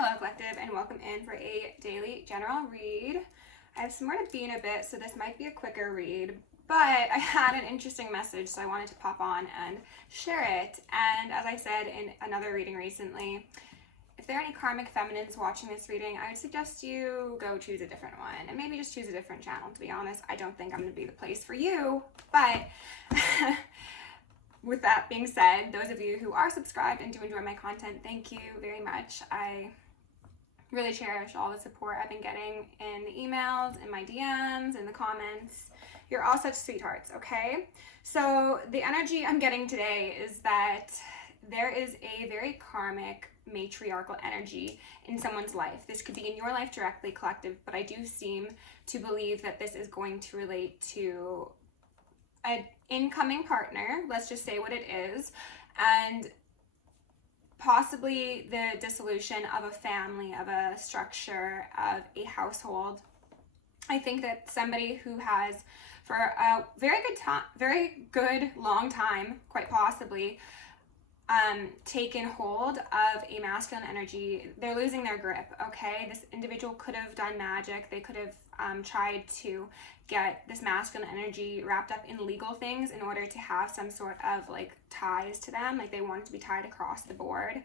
Hello Collective, and welcome in for a daily general read. I have some more to be in a bit, so this might be a quicker read, but I had an interesting message, so I wanted to pop on and share it. And as I said in another reading recently, if there are any karmic feminines watching this reading, I would suggest you go choose a different one, and maybe just choose a different channel. To be honest, I don't think I'm going to be the place for you, but with that being said, those of you who are subscribed and do enjoy my content, thank you very much. I really cherish all the support I've been getting in the emails, in my DMs, in the comments. You're all such sweethearts, okay? So the energy I'm getting today is that there is a very karmic, matriarchal energy in someone's life. This could be in your life directly, Collective, but I do seem to believe that this is going to relate to an incoming partner, let's just say what it is, and possibly the dissolution of a family, of a structure, of a household. I think that somebody who has, for a very good long time, quite possibly, taken hold of a masculine energy, they're losing their grip, okay? This individual could have done magic. They could have tried to get this masculine energy wrapped up in legal things in order to have some sort of like ties to them, like they wanted to be tied across the board.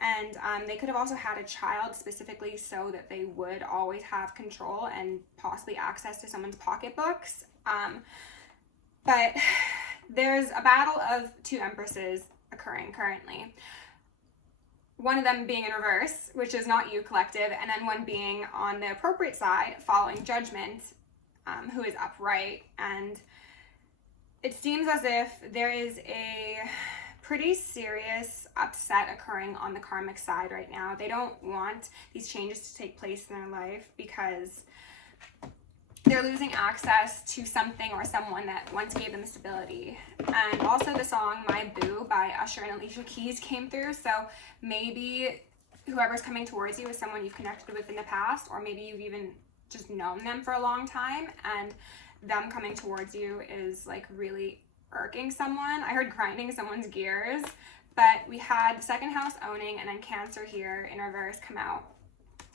And they could have also had a child specifically so that they would always have control and possibly access to someone's pocketbooks. But there's a battle of two empresses occurring currently. One of them being in reverse, which is not you, Collective, and then one being on the appropriate side, following Judgment, who is upright. And it seems as if there is a pretty serious upset occurring on the karmic side right now. They don't want these changes to take place in their life because they're losing access to something or someone that once gave them stability. And also the song My Boo by Usher and Alicia Keys came through, so maybe whoever's coming towards you is someone you've connected with in the past, or maybe you've even just known them for a long time, and them coming towards you is like really irking someone. I heard grinding someone's gears, but we had the second house owning and then Cancer here in reverse come out.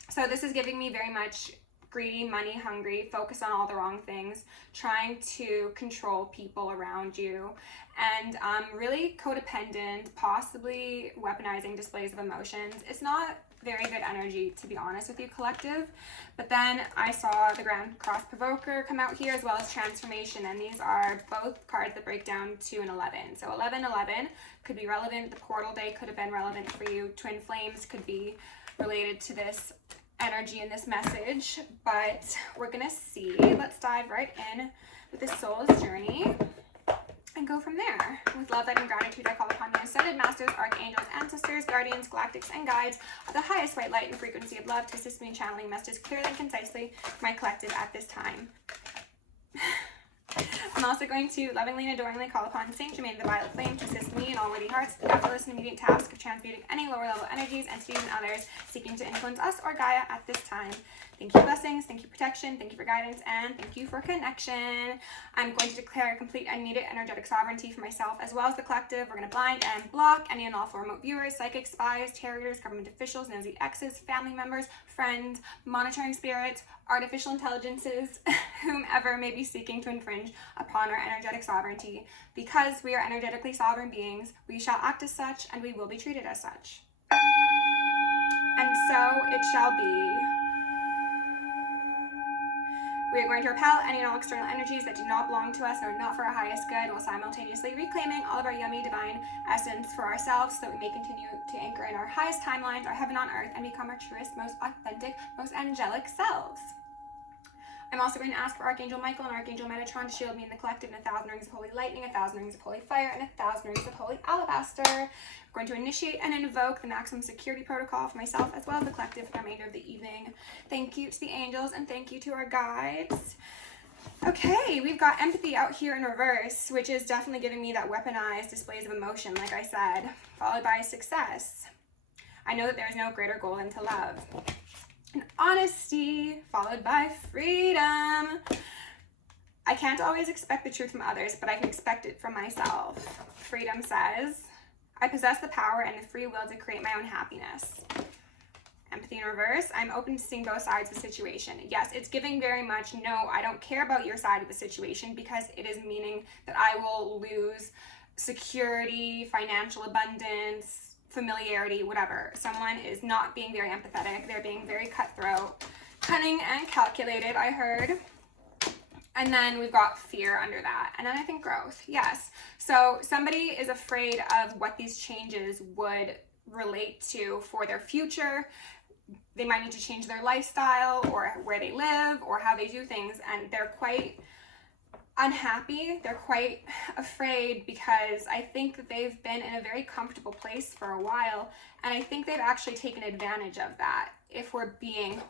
So this is giving me very much greedy, money hungry, focus on all the wrong things, trying to control people around you, and really codependent, possibly weaponizing displays of emotions. It's not very good energy, to be honest with you, Collective. But then I saw the Grand Cross Provoker come out here, as well as Transformation, and these are both cards that break down to an 11. So 11-11 could be relevant. The Portal Day could have been relevant for you. Twin Flames could be related to this energy in this message, but we're gonna see. Let's dive right in with this soul's journey and go from there. With love, light, and gratitude, I call upon you, ascended masters, archangels, ancestors, guardians, galactics, and guides of the highest white light and frequency of love to assist me in channeling messages clearly and concisely for my collective at this time. I'm also going to lovingly and adoringly call upon Saint Germain the Violet Flame to assist me in all worthy hearts with the effortless and immediate task of transmuting any lower level energies, entities, and others seeking to influence us or Gaia at this time. Thank you, blessings, thank you, protection, thank you for guidance, and thank you for connection. I'm going to declare complete unneeded energetic sovereignty for myself as well as the collective. We're going to blind and block any and all for remote viewers, psychics, spies, tarot readers, government officials, nosy exes, family members, friends, monitoring spirits, artificial intelligences, whomever may be seeking to infringe upon our energetic sovereignty. Because we are energetically sovereign beings, we shall act as such and we will be treated as such. And so it shall be. We are going to repel any and all external energies that do not belong to us and are not for our highest good, while simultaneously reclaiming all of our yummy divine essence for ourselves so that we may continue to anchor in our highest timelines, our heaven on earth, and become our truest, most authentic, most angelic selves. I'm also going to ask for Archangel Michael and Archangel Metatron to shield me in the collective in 1,000 rings of holy lightning, 1,000 rings of holy fire, and 1,000 rings of holy alabaster. I'm going to initiate and invoke the maximum security protocol for myself as well as the collective for the remainder of the evening. Thank you to the angels and thank you to our guides. Okay, we've got empathy out here in reverse, which is definitely giving me that weaponized displays of emotion, like I said, followed by success. I know that there is no greater goal than to love. And honesty, followed by freedom. I can't always expect the truth from others, but I can expect it from myself. Freedom says, I possess the power and the free will to create my own happiness. reverse, I'm open to seeing both sides of the situation. Yes, it's giving very much, no, I don't care about your side of the situation, because it is meaning that I will lose security, financial abundance, familiarity, whatever. Someone is not being very empathetic. They're being very cutthroat, cunning, and calculated, I heard. And then we've got fear under that. And then I think growth. Yes. So somebody is afraid of what these changes would relate to for their future. They might need to change their lifestyle or where they live or how they do things. And they're quite unhappy. They're quite afraid because I think that they've been in a very comfortable place for a while. And I think they've actually taken advantage of that, if we're being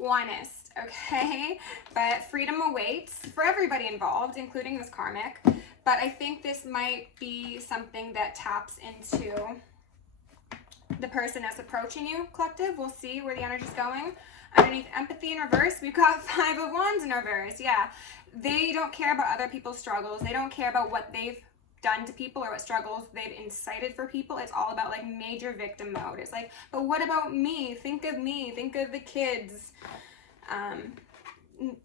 honest, okay? But freedom awaits for everybody involved, including this karmic. But I think this might be something that taps into the person that's approaching you, collective. We'll see where the energy's going. Underneath empathy in reverse, we've got 5 of Wands in reverse. Yeah, they don't care about other people's struggles. They don't care about what they've done to people or what struggles they've incited for people. It's all about like major victim mode. It's like, but what about me? Think of me. Think of the kids.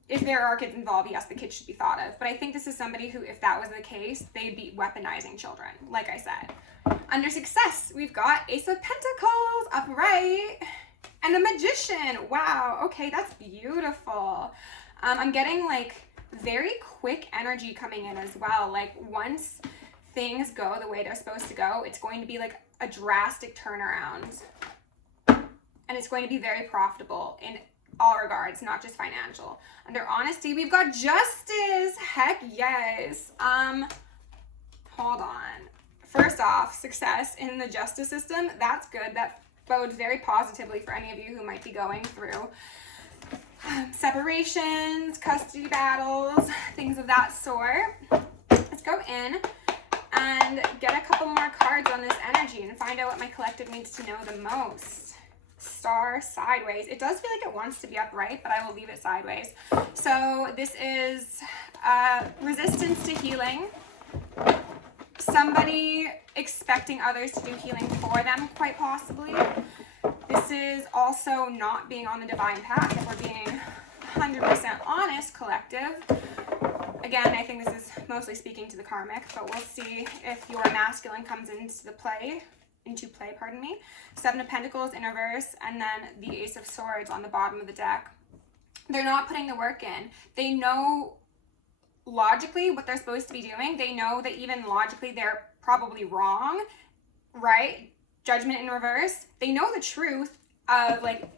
If there are kids involved, yes, the kids should be thought of. But I think this is somebody who, if that was the case, they'd be weaponizing children, like I said. Under success, we've got Ace of Pentacles upright and the Magician. Wow, okay, that's beautiful. I'm getting like very quick energy coming in as well. Like once things go the way they're supposed to go, it's going to be like a drastic turnaround. And it's going to be very profitable in all regards, not just financial. Under honesty, we've got justice. Heck yes. Hold on. First off, success in the justice system. That's good. That bodes very positively for any of you who might be going through separations, custody battles, things of that sort. Let's go in and get a couple more cards on this energy and find out what my collective needs to know the most. Star sideways. It does feel like it wants to be upright, but I will leave it sideways. So this is resistance to healing. Somebody expecting others to do healing for them, quite possibly. This is also not being on the divine path, if we're being 100% honest, collective. Again, I think this is mostly speaking to the karmic, but we'll see if your masculine comes into play, pardon me. 7 of Pentacles in reverse, and then the Ace of Swords on the bottom of the deck. They're not putting the work in. They know logically what they're supposed to be doing. They know that even logically they're probably wrong, right? Judgment in reverse. They know the truth of like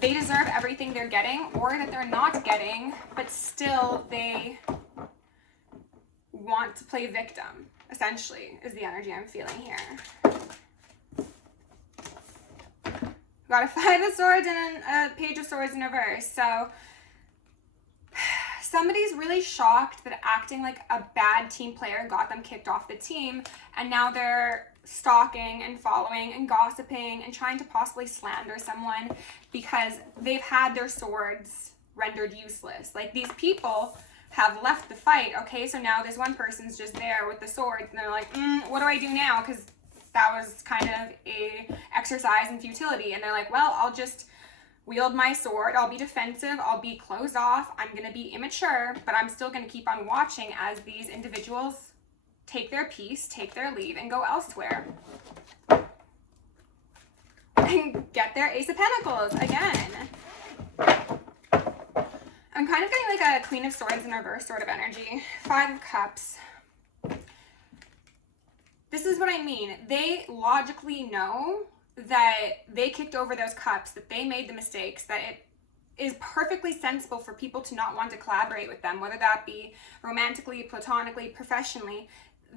they deserve everything they're getting or that they're not getting, but still they want to play victim, essentially, is the energy I'm feeling here. Got a 5 of Swords and a Page of Swords in reverse. So somebody's really shocked that acting like a bad team player got them kicked off the team, and now they're stalking and following and gossiping and trying to possibly slander someone because they've had their swords rendered useless. Like, these people have left the fight, okay? So now this one person's just there with the swords, and they're like, what do I do now? Because that was kind of a exercise in futility. And they're like, well, I'll just wield my sword. I'll be defensive. I'll be closed off. I'm going to be immature, but I'm still going to keep on watching as these individuals take their peace, take their leave, and go elsewhere. And get their Ace of Pentacles again. I'm kind of getting like a Queen of Swords in reverse sort of energy. 5 of Cups. This is what I mean. They logically know that they kicked over those cups, that they made the mistakes, that it is perfectly sensible for people to not want to collaborate with them, whether that be romantically, platonically, professionally.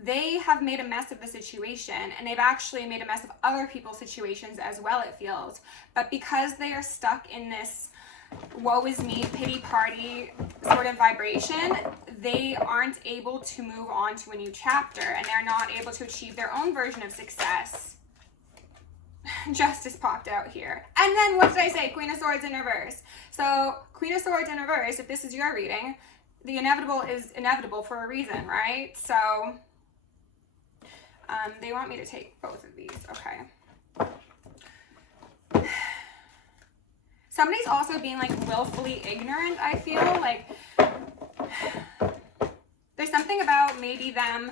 They have made a mess of the situation, and they've actually made a mess of other people's situations as well, it feels. But because they are stuck in this woe is me, pity party sort of vibration, they aren't able to move on to a new chapter, and they're not able to achieve their own version of success. Justice popped out here. And then what did I say? Queen of Swords in reverse. So Queen of Swords in reverse, if this is your reading, the inevitable is inevitable for a reason, right? So they want me to take both of these. Okay. Somebody's also being like willfully ignorant, I feel. Like there's something about maybe them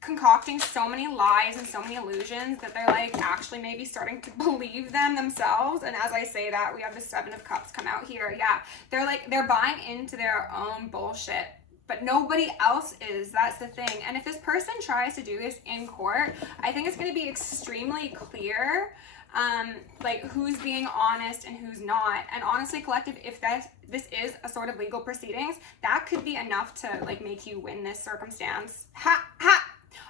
concocting so many lies and so many illusions that they're like actually maybe starting to believe them themselves. And as I say that, we have the 7 of Cups come out here. Yeah, they're buying into their own bullshit, but nobody else is. That's the thing. And if this person tries to do this in court, I think it's going to be extremely clear like who's being honest and who's not. And honestly, collective, if this is a sort of legal proceedings, that could be enough to like make you win this circumstance.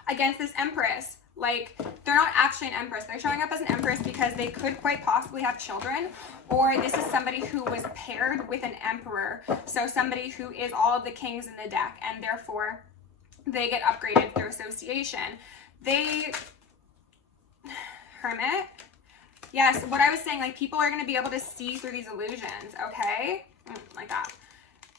Against this Empress. Like, they're not actually an Empress. They're showing up as an Empress because they could quite possibly have children, or this is somebody who was paired with an Emperor. So somebody who is all of the kings in the deck, and therefore they get upgraded through association. Hermit. Yes, what I was saying, like, people are going to be able to see through these illusions, okay? Like that.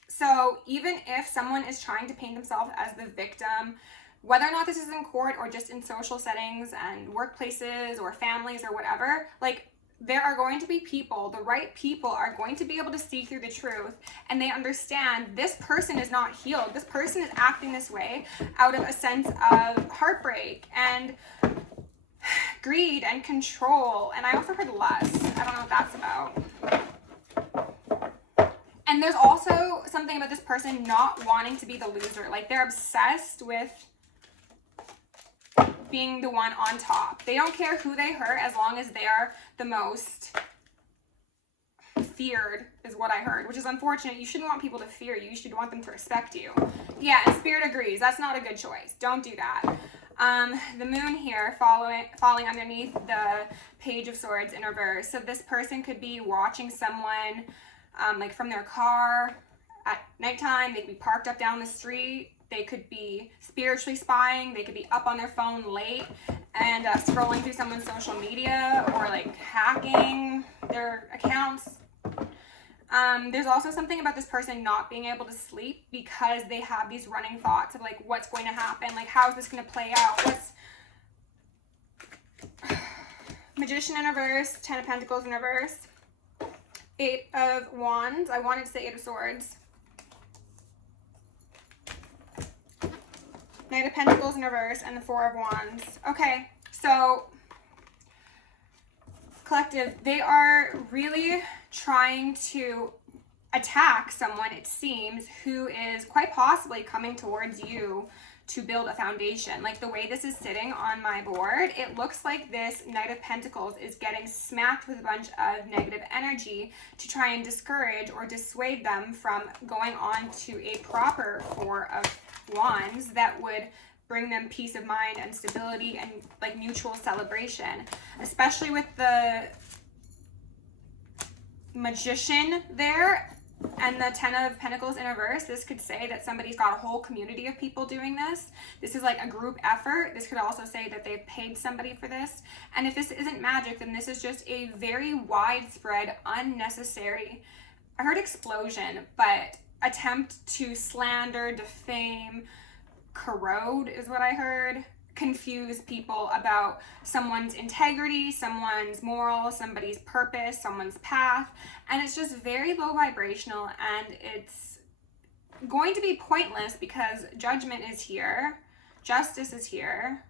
So even if someone is trying to paint themselves as the victim, whether or not this is in court or just in social settings and workplaces or families or whatever, like, there are going to be people, the right people are going to be able to see through the truth, and they understand this person is not healed. This person is acting this way out of a sense of heartbreak and greed and control. And I also heard lust. I don't know what that's about. And there's also something about this person not wanting to be the loser. Like, they're obsessed with being the one on top. They don't care who they hurt as long as they're the most feared, is what I heard, which is unfortunate. You shouldn't want people to fear you. You should want them to respect you. Yeah, and Spirit agrees. That's not a good choice. Don't do that. The moon here falling underneath the Page of Swords in reverse. So this person could be watching someone like from their car at nighttime. They could be parked up down the street. They could be spiritually spying. They could be up on their phone late and scrolling through someone's social media, or like hacking their accounts. There's also something about this person not being able to sleep because they have these running thoughts of like, what's going to happen? Like, how is this going to play out? Magician in reverse, 10 of Pentacles in reverse, 8 of Wands. I wanted to say 8 of Swords. Knight of Pentacles in reverse, and the 4 of Wands. Okay, so collective, they are really trying to attack someone, it seems, who is quite possibly coming towards you to build a foundation. Like, the way this is sitting on my board, it looks like this Knight of Pentacles is getting smacked with a bunch of negative energy to try and discourage or dissuade them from going on to a proper 4 of Wands that would bring them peace of mind and stability and like mutual celebration. Especially with the Magician there and the 10 of Pentacles in reverse, this could say that somebody's got a whole community of people doing this. This is like a group effort. This could also say that they've paid somebody for this. And if this isn't magic, then this is just a very widespread, unnecessary, I heard explosion, but attempt to slander, defame, corrode is what I heard, confuse people about someone's integrity, someone's morals, somebody's purpose, someone's path. And it's just very low vibrational, and it's going to be pointless because judgment is here, justice is here.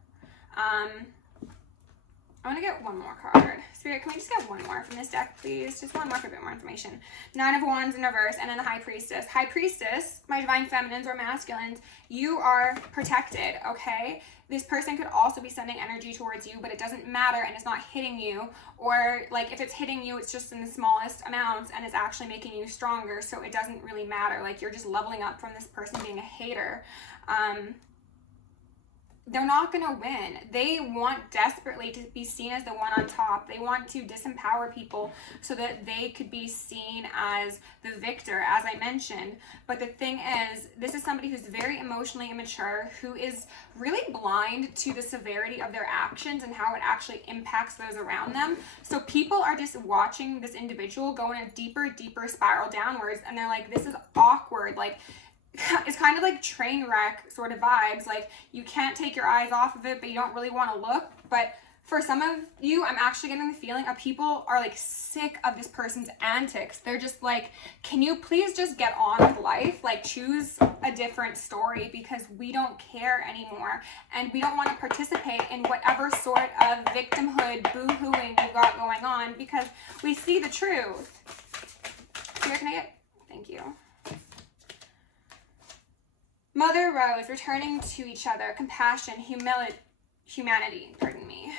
I want to get one more card. Spirit, can we just get one more from this deck, please? Just one more for a bit more information. 9 of Wands in reverse, and then the High Priestess. High Priestess, my divine feminines or masculines, you are protected, okay? This person could also be sending energy towards you, but it doesn't matter and it's not hitting you. Or like if it's hitting you, it's just in the smallest amounts and it's actually making you stronger, so it doesn't really matter. Like, you're just leveling up from this person being a hater. They're not going to win. They want desperately to be seen as the one on top. They want to disempower people so that they could be seen as the victor, as I mentioned. But the thing is, this is somebody who's very emotionally immature, who is really blind to the severity of their actions and how it actually impacts those around them. So people are just watching this individual go in a deeper, deeper spiral downwards, and they're like, this is awkward. Like, it's kind of like train wreck sort of vibes. Like, you can't take your eyes off of it, but you don't really want to look. But For some of you, I'm actually getting the feeling of people are like sick of this person's antics. They're just like, can you please just get on with life? Like, choose a different story, because we don't care anymore. And we don't want to participate in whatever sort of victimhood, boo-hooing you've got going on, because we see the truth. Here, can I get, thank you. Mother Rose, returning to each other, compassion, humanity, pardon me.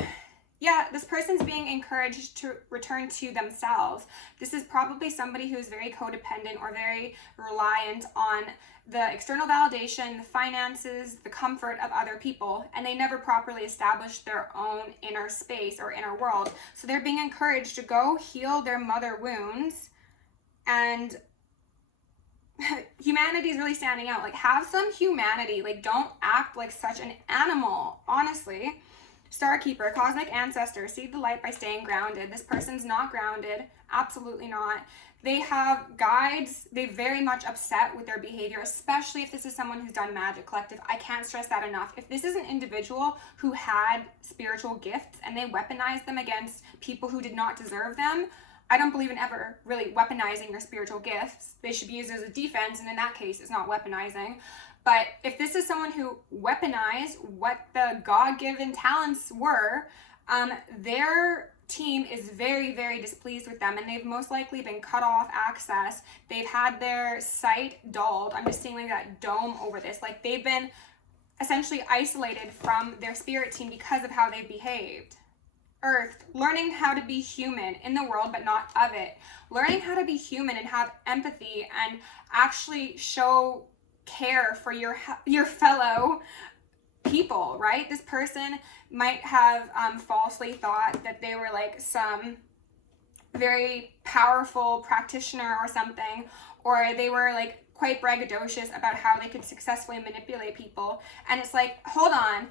Yeah, this person's being encouraged to return to themselves. This is probably somebody who's very codependent or very reliant on the external validation, the finances, the comfort of other people, and they never properly established their own inner space or inner world. So they're being encouraged to go heal their mother wounds, and humanity is really standing out. Like, have some humanity. Like, don't act like such an animal, honestly. Starkeeper, cosmic ancestor, see the light by staying grounded. This person's not grounded, absolutely not. They have guides. They're very much upset with their behavior, especially if this is someone who's done magic collective. I can't stress that enough. If this is an individual who had spiritual gifts and they weaponized them against people who did not deserve them, I don't believe in ever really weaponizing your spiritual gifts. They should be used as a defense, and in that case, it's not weaponizing. But if this is someone who weaponized what the God-given talents were, their team is very, very displeased with them, and they've most likely been cut off access. They've had their sight dulled. I'm just seeing like that dome over this. Like, they've been essentially isolated from their spirit team because of how they've behaved. Earth, learning how to be human in the world, but not of it. Learning how to be human and have empathy and actually show care for your fellow people, right? This person might have falsely thought that they were like some very powerful practitioner or something, or they were like quite braggadocious about how they could successfully manipulate people. And it's like, hold on,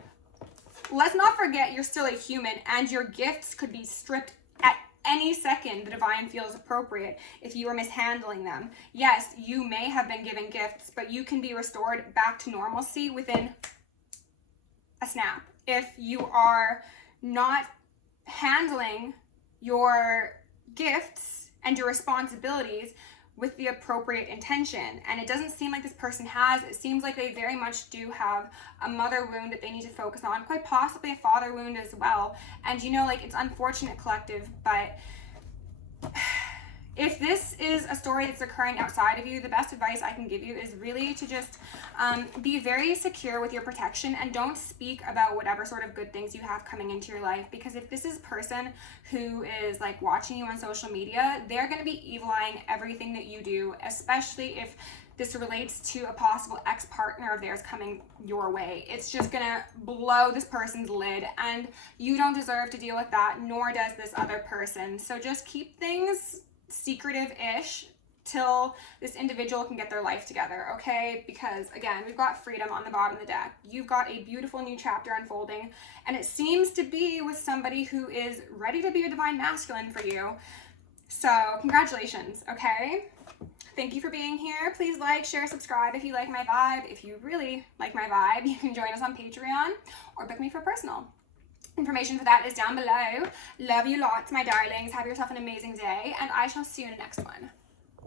let's not forget you're still a human, and your gifts could be stripped at any second the divine feels appropriate if you are mishandling them. Yes, you may have been given gifts, but you can be restored back to normalcy within a snap if you are not handling your gifts and your responsibilities with the appropriate intention. And it doesn't seem like this person has. It seems like they very much do have a mother wound that they need to focus on, quite possibly a father wound as well. And you know, like, it's unfortunate, collective, but if this is a story that's occurring outside of you, the best advice I can give you is really to just be very secure with your protection, and don't speak about whatever sort of good things you have coming into your life. Because if this is a person who is like watching you on social media, they're going to be evil-eyeing everything that you do, especially if this relates to a possible ex-partner of theirs coming your way. It's just gonna blow this person's lid, and you don't deserve to deal with that, nor does this other person. So just keep things secretive-ish till this individual can get their life together, okay? Because again, we've got freedom on the bottom of the deck. You've got a beautiful new chapter unfolding, and it seems to be with somebody who is ready to be a divine masculine for you. So congratulations, okay? Thank you for being here. Please like, share, subscribe if you like my vibe. If you really like my vibe, you can join us on Patreon or book me for personal. Information for that is down below. Love you lots, my darlings. Have yourself an amazing day, and I shall see you in the next one.